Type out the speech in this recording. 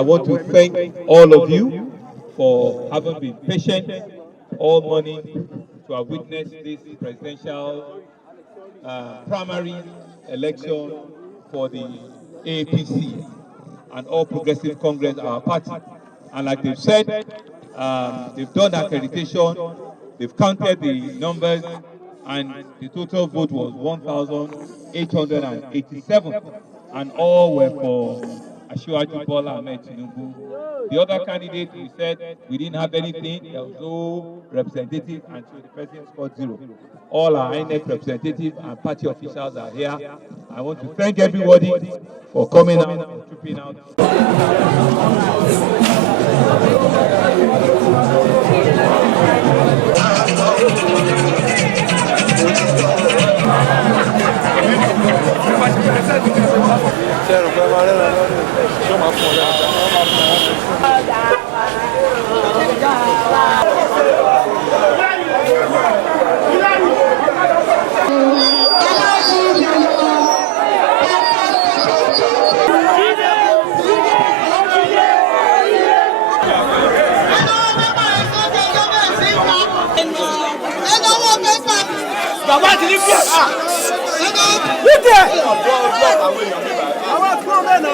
I want to thank all of you for having been patient all morning to have witnessed this presidential primary election for the APC and All Progressive Congress, our party. And like they've said, they've done accreditation, they've counted the numbers, and the total vote was 1,887, and all were for Asiwaju Bola Ahmed Tinubu. The other candidate, we said we didn't have anything, there was no representative until the person scored 0. All our INEC representatives and party officials are here. I want to thank everybody for coming out and trooping out. Bàbá ti ní bí ẹ̀. Wíjẹ̀. Àwọn àkúrò mẹ́nà.